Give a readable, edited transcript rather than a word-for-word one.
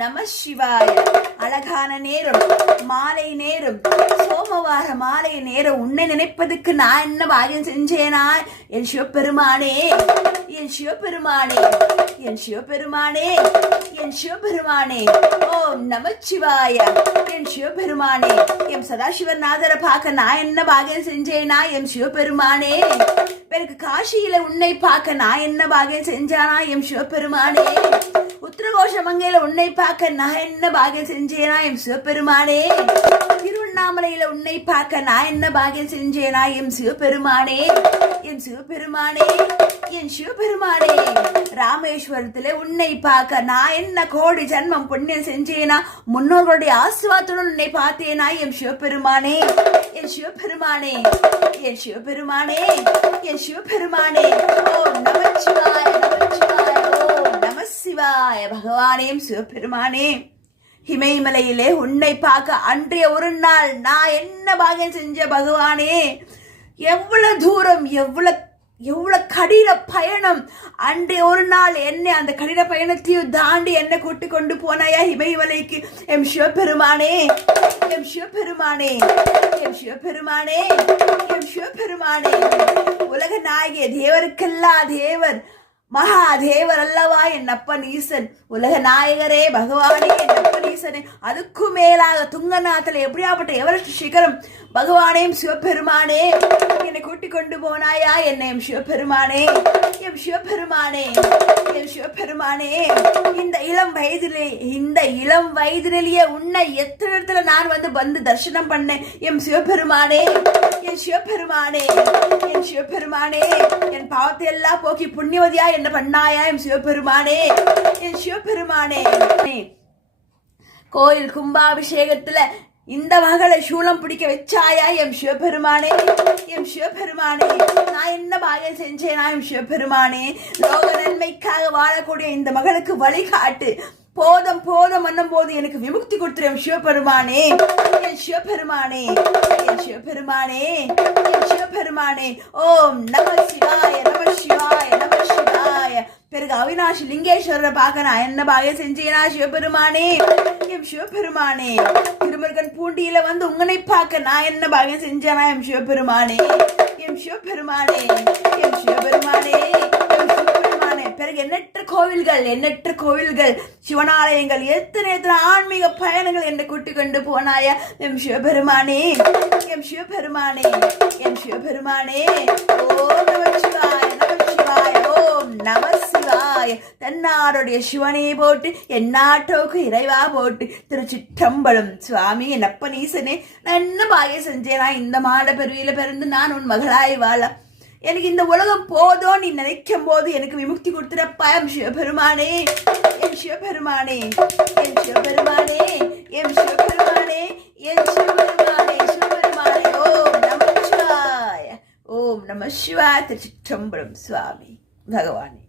நம சிவாய. அழகான நேரம், மாலை நேரம், சோமவார மாலை நேரம். உன்னை நினைப்பதுக்கு நான் என்ன பாகியம் செஞ்சேனா? என் சிவபெருமானே, என் சிவபெருமானே, என் சிவபெருமானே, என் சிவபெருமானே. ஓம் நமச்சிவாய. என் சிவபெருமானே, என் சதாசிவன் நாதரை பார்க்க நான் என்ன பாகியம் செஞ்சேனா? என் சிவபெருமானே. எனக்கு காசியில உன்னை பார்க்க நான் என்ன பாகியம் செஞ்சானா? என் சிவபெருமானே. உத்திரகோஷ மங்கையில உன்னை பார்க்க நான் என்ன பாகியம் செஞ்சேனா? என் சிவபெருமானே. திருவண்ணாமலையில உன்னை பார்க்க நான் என்ன பாகியம் செஞ்சேனா? என் சிவபெருமானே, என் சிவபெருமானே, என் சிவபெருமானே. ராமேஸ்வரத்துல உன்னை பார்க்க நான் என்ன கோடி ஜன்மம் புண்ணியம் செஞ்சேனா? முன்னோர்களுடைய ஆசீர்வாதத்துடன் உன்னை பார்த்தேனா? என் சிவபெருமானே, என் சிவபெருமானே, என் சிவபெருமானே, என் சிவபெருமானே. ஓம் நமச்சிவாய, நமச்சிவாய. ஓம் நம சிவாய. பகவானே, சிவபெருமானே. இமயமலையிலே உன்னை பார்க்க அன்றைய ஒரு நாள் நான் என்ன பாகியம் செஞ்ச பகவானே. எவ்வளவு தூரம், எவ்வளவு கடின பயணம். அன்றைய ஒரு நாள் என்னை அந்த கடின பயணத்தையும் தாண்டி என்னை கூட்டி கொண்டு போனாயா இமயமலைக்கு. எம் சிவபெருமானே, எம் சிவபெருமானே, எம் சிவபெருமானே, எம் சிவபெருமானே. உலக நாயகிய, தேவருக்கெல்லாம் தேவர், மகாதேவர் அல்லவா என் அப்பன் ஈசன். உலக நாயகரே பகவானே, என் அப்பன் ஈசனே. அதுக்கும் மேலாக துங்கநாத்துல எப்படியாப்பட்ட எவரெஸ்ட் சிகரம் பகவானே சிவபெருமானே. என்னை கூட்டிக் கொண்டு போனாயா என்னை எம் சிவபெருமானே, எம் சிவபெருமானே, எம் சிவபெருமானே. இந்த இளம் வயதிலேயே உன்னை எத்தனை இடத்துல நான் வந்து தரிசனம் பண்ணேன் எம் சிவபெருமானே, என் சிவபெருமானே, என் சிவபெருமானே. என் பாவத்தை எல்லாம் போக்கி புண்ணியவதியா என்ன பண்ணாயா எம் சிவபெருமானே, என் சிவபெருமானே. கோயில் கும்பாபிஷேகத்துல இந்த மகளை சூளம் பிடிக்க வச்சாயா எம் சிவபெருமானே, எம் சிவபெருமானே. நான் என்ன பாகியம் செஞ்சேனா எம் சிவபெருமானே. லோக நன்மைக்காக வாழக்கூடிய இந்த மகளுக்கு வழிகாட்டு. போதும் போதும் அன்னும் போது எனக்கு விமுக்தி கொடுத்துரு எம் சிவபெருமானே, என் சிவபெருமானே, என் சிவபெருமானே, என் சிவபெருமானே. ஓம் நம சிவாய, நம சிவாய, நம சிவாய. பிறகு அவினாஷி லிங்கேஸ்வரரை பார்க்க நான் என்ன பாகியம் செஞ்சேனா சிவபெருமானே, எம் சிவபெருமானே. திருமுருகன் பூண்டியில வந்து உங்களை பார்க்க நான் என்ன பாகியம் செஞ்சேனா எம் சிவபெருமானே, எம் சிவபெருமானே, எம் சிவபெருமானே, எம் சிவபெருமானே. பிறகு எண்ணற்ற கோவில்கள், சிவனாலயங்கள், எத்தனை ஆன்மீக பயணங்கள் என்னை கூட்டிக் கொண்டு போனாயா எம் சிவபெருமானே, எம் சிவபெருமானே, எம் சிவபெருமானே. ஓம் நமச்சிவாய, நமச்சிவாய. ஓம் நம சிவாய. தன்னாருடைய சிவனே போட்டு, என் நாட்டோக்கு இறைவா போட்டு. திருச்சிற்றம்பலம். சுவாமி என் அப்பன் ஈசனே, நான் என்ன பாகியம் செஞ்சேனா இந்த மாட பெருவியில பிறந்து நான் உன் மகளாய் வாழ. எனக்கு இந்த உலகம் போதும் நீ நினைக்கும் போது எனக்கு விமுக்தி கொடுத்துறப்பா எம் சிவபெருமானே, என் சிவபெருமானே, என் சிவபெருமானே, என் சிவபெருமானே, என் சிவபெருமானே, சிவபெருமானே. ஓம் நம சிவாய, ஓம் நம சிவாய. திருச்சிற்றம்பலம். சுவாமி பகவானே.